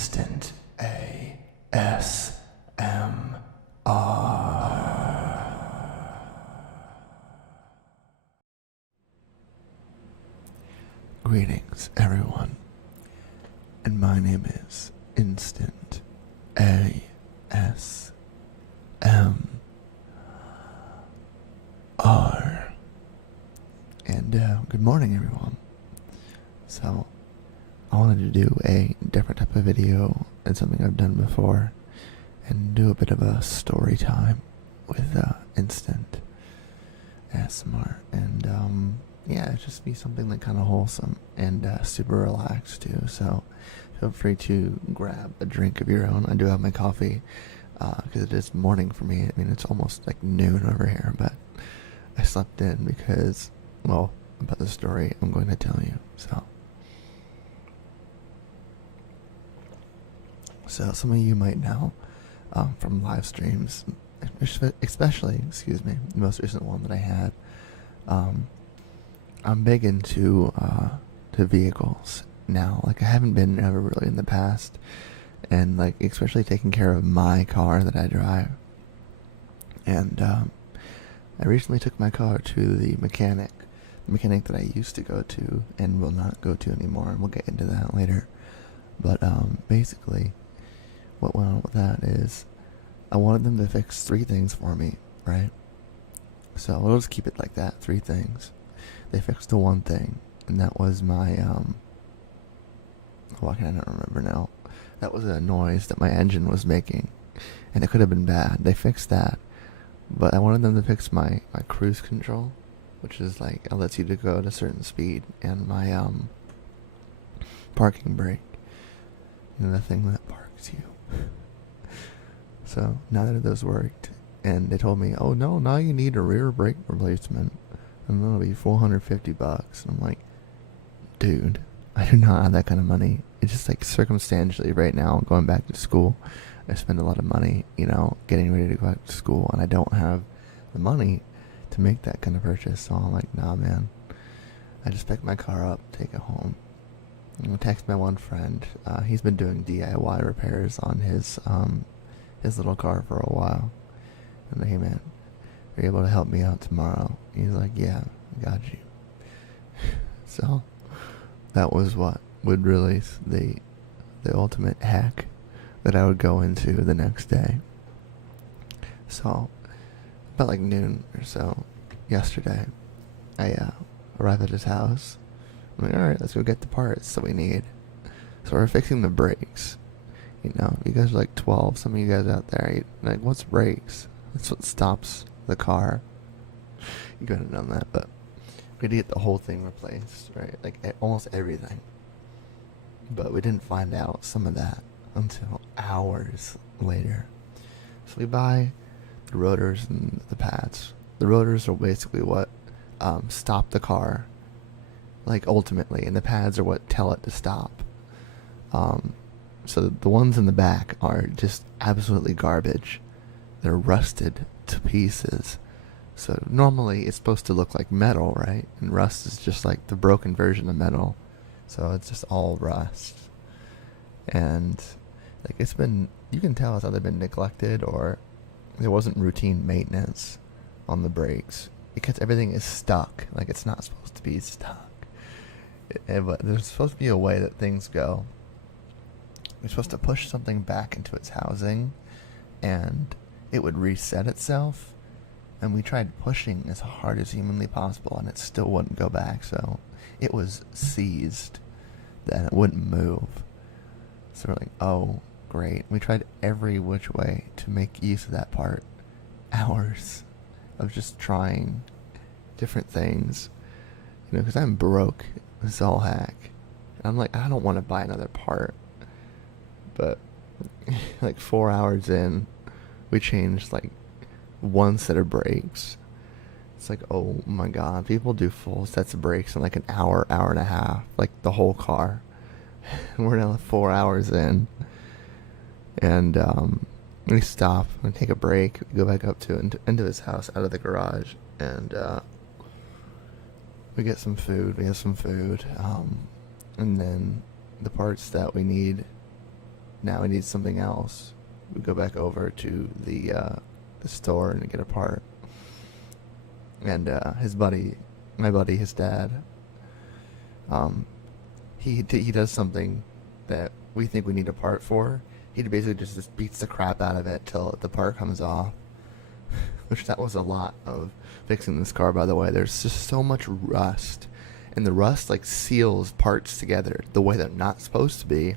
Instant ASMR. Greetings, everyone, and my name is Instant ASMR. And good morning, everyone. So, I wanted to do a different type of video than something I've done before, and do a bit of a story time with Instant ASMR. And yeah, it's just be something like kind of wholesome and super relaxed too. So feel free to grab a drink of your own. I do have my coffee because it is morning for me. I mean, it's almost like noon over here, but I slept in because, well, about the story I'm going to tell you. So some of you might know from live streams, especially, the most recent one that I had. I'm big into to vehicles now. Like, I haven't been ever really in the past, and like especially taking care of my car that I drive. And I recently took my car to the mechanic that I used to go to and will not go to anymore, and we'll get into that later. But basically, what went on with that is I wanted them to fix 3 things for me, right? So we'll just keep it like that, 3 things. They fixed the one thing, and that was my why can I not remember now? That was a noise that my engine was making, and it could have been bad. They fixed that, but I wanted them to fix my cruise control, which is like, it lets you to go at a certain speed, and my parking brake, the thing that parks you. So neither of those worked, and they told me, oh no, now you need a rear brake replacement, and that'll be $450. And I'm like, dude, I do not have that kind of money. It's just like circumstantially right now, going back to school, I spend a lot of money, getting ready to go back to school, and I don't have the money to make that kind of purchase. So I'm like, nah, man. I just pick my car up, take it home. I'm text my one friend. He's been doing DIY repairs on his little car for a while. And hey, man, are you able to help me out tomorrow? He's like, yeah, I got you. So that was what would release the ultimate hack that I would go into the next day. So about like noon or so yesterday, I arrived at his house. I'm like, alright, let's go get the parts that we need. So we're fixing the brakes. You guys are like 12, some of you guys out there, like, what's brakes? That's what stops the car. You could have known that, but we had to get the whole thing replaced, right? Like, almost everything. But we didn't find out some of that until hours later. So we buy the rotors and the pads. The rotors are basically what stop the car, like, ultimately, and the pads are what tell it to stop. So the ones in the back are just absolutely garbage. They're rusted to pieces. So normally it's supposed to look like metal, right? And rust is just like the broken version of metal. So it's just all rust. And like, you can tell it's either been neglected or there wasn't routine maintenance on the brakes, because everything is stuck. Like, it's not supposed to be stuck. But there's supposed to be a way that things go. You're supposed to push something back into its housing, and it would reset itself. And we tried pushing as hard as humanly possible, and it still wouldn't go back. So it was seized, then it wouldn't move. So we're like, oh, great. We tried every which way to make use of that part. Hours of just trying different things, because I'm broke. This is all hack. And I'm like, I don't want to buy another part. But like 4 hours in, we changed like one set of brakes. It's like, oh my god, people do full sets of brakes in like an hour, hour and a half, like the whole car. And we're now 4 hours in, and we stop and take a break. We go back up to into his house, out of the garage, and we get some food. We have some food, and then the parts that we need now he needs something else. We go back over to the store and get a part. And my buddy, his dad, he does something that we think we need a part for. He basically just beats the crap out of it till the part comes off. Which that was a lot of fixing this car, by the way. There's just so much rust, and the rust like seals parts together the way they're not supposed to be.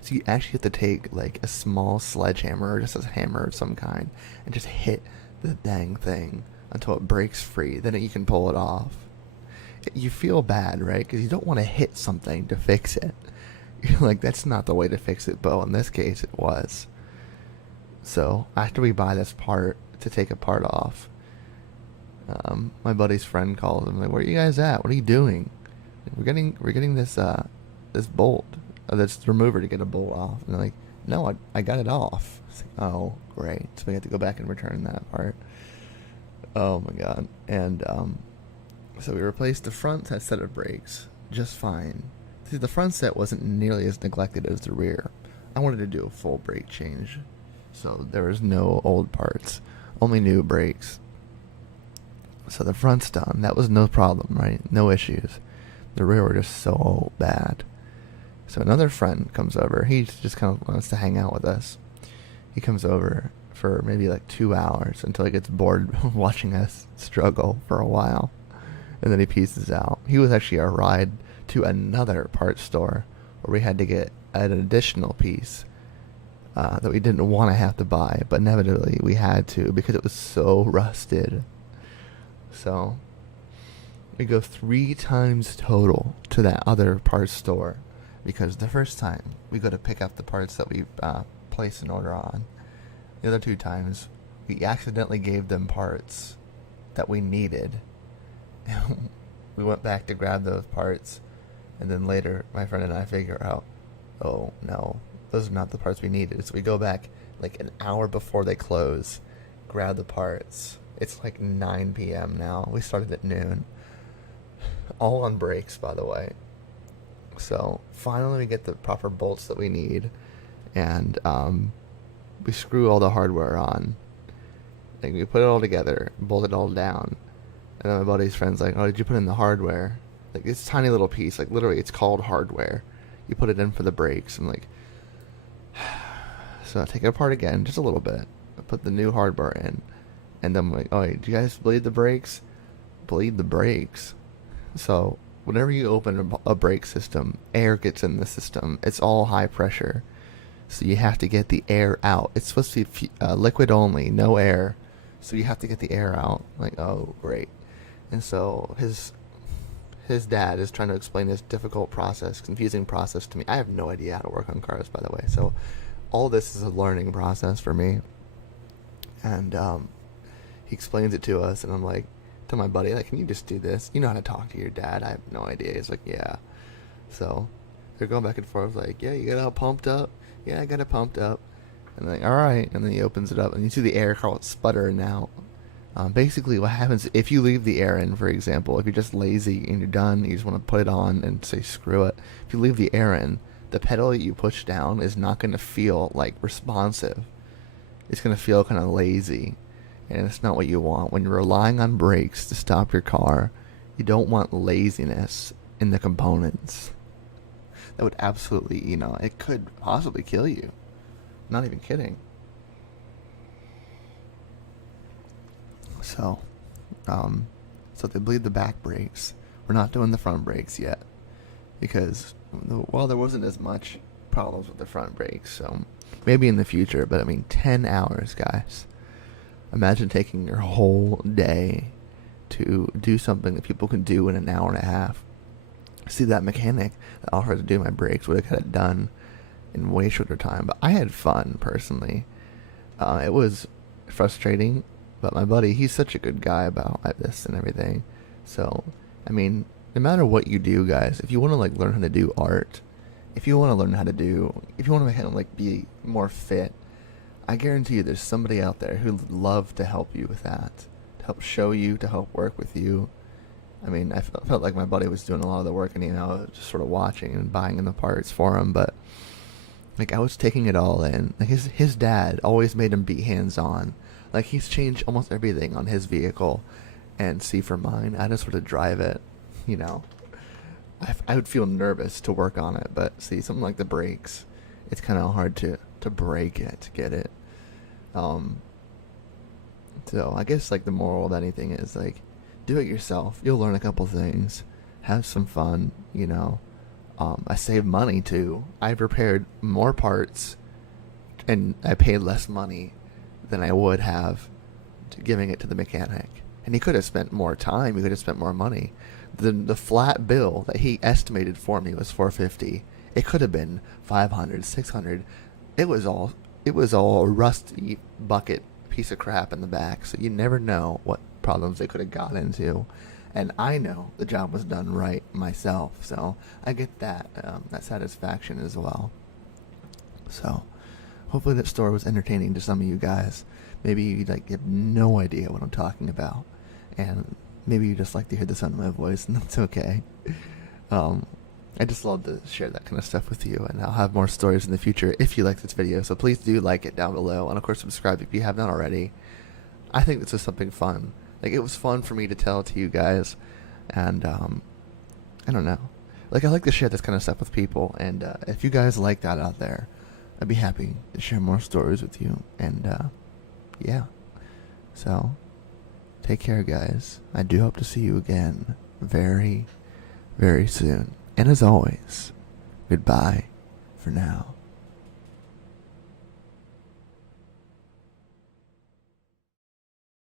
So you actually have to take like a small sledgehammer or just a hammer of some kind and just hit the dang thing until it breaks free. Then you can pull it off. You feel bad, right? Because you don't want to hit something to fix it. You're like, that's not the way to fix it, but in this case it was. So after we buy this part to take a part off, my buddy's friend calls him like, "Where are you guys at? What are you doing?" We're getting this this bolt, this remover to get a bolt off. And they're like, "No, I got it off." It's like, oh, great. So we have to go back and return that part. Oh my god. And so we replaced the front set of brakes just fine. See, the front set wasn't nearly as neglected as the rear. I wanted to do a full brake change, so there was no old parts, only new brakes. So the front's done. That was no problem, right? No issues. The rear were just so bad. So another friend comes over. He just kind of wants to hang out with us. He comes over for maybe like 2 hours until he gets bored watching us struggle for a while. And then he pieces out. He was actually a ride to another parts store where we had to get an additional piece that we didn't want to have to buy, but inevitably we had to because it was so rusted. So we go 3 times total to that other parts store because the first time we go to pick up the parts that we placed an order on. The other 2 times we accidentally gave them parts that we needed. We went back to grab those parts, and then later my friend and I figure out, oh no, those are not the parts we needed. So we go back like an hour before they close, grab the parts. It's like 9 p.m. now. We started at noon. All on brakes, by the way. So finally we get the proper bolts that we need, and we screw all the hardware on. Like, we put it all together, bolt it all down. And then my buddy's friend's like, "Oh, did you put in the hardware?" Like, it's a tiny little piece. Like, literally, it's called hardware. You put it in for the brakes. I'm like... So I take it apart again, just a little bit. I put the new hardware in. And then I'm like, "Oh, do you guys bleed the brakes?" Bleed the brakes. So, whenever you open a brake system, air gets in the system. It's all high pressure. So you have to get the air out. It's supposed to be liquid only, no air. So you have to get the air out. Like, oh, great. And so his dad is trying to explain this difficult process, confusing process to me. I have no idea how to work on cars, by the way. So all this is a learning process for me. And he explains it to us, and I'm like, to my buddy, like, "Can you just do this? You know how to talk to your dad." I have no idea. He's like, "Yeah." So they're going back and forth, like, "Yeah, you got it all pumped up?" "Yeah, I got it pumped up." And like, "All right." And then he opens it up, and you see the air sputtering out. Basically, what happens if you leave the air in, for example, if you're just lazy and you're done, you just want to put it on and say screw it. If you leave the air in, the pedal that you push down is not going to feel like responsive. It's going to feel kind of lazy, and it's not what you want. When you're relying on brakes to stop your car, you don't want laziness in the components. That would absolutely, it could possibly kill you. Not even kidding. So they bleed the back brakes. We're not doing the front brakes yet because, well, there wasn't as much problems with the front brakes. So maybe in the future, but I mean, 10 hours, guys. Imagine taking your whole day to do something that people can do in an hour and a half. See, that mechanic that offered to do my brakes would have got it done in way shorter time. But I had fun, personally. It was frustrating. But my buddy, he's such a good guy about this and everything. So, I mean, no matter what you do, guys, if you want to, like, learn how to do art, if you want to kind of, like, be more fit, I guarantee you there's somebody out there who would love to help you with that. To help show you, to help work with you. I mean, I felt like my buddy was doing a lot of the work, and, I was just sort of watching and buying in the parts for him. But Like, I was taking it all in. Like, his dad always made him be hands-on. Like, he's changed almost everything on his vehicle. And see, for mine, I just sort of drive it, you know. I would feel nervous to work on it, but see, something like the brakes, it's kind of hard to break it, to get it. Um, so I guess, like, the moral of anything is, like, do it yourself. You'll learn a couple things. Have some fun, you know. I saved money, too. I repaired more parts, and I paid less money than I would have giving it to the mechanic. And he could have spent more time. He could have spent more money. The flat bill that he estimated for me was $450. It could have been $500, $600. It was all a rusty bucket piece of crap in the back. So you never know what problems they could have got into. And I know the job was done right myself. So I get that satisfaction as well. So hopefully that story was entertaining to some of you guys. Maybe you have no idea what I'm talking about, and maybe you just like to hear the sound of my voice, and that's okay. I just love to share that kind of stuff with you, and I'll have more stories in the future if you like this video. So please do like it down below, and of course subscribe if you have not already. I think this is something fun. Like, it was fun for me to tell to you guys, and I don't know. Like, I like to share this kind of stuff with people, and if you guys like that out there, I'd be happy to share more stories with you, and yeah. So, take care, guys. I do hope to see you again very, very soon. And as always, goodbye for now.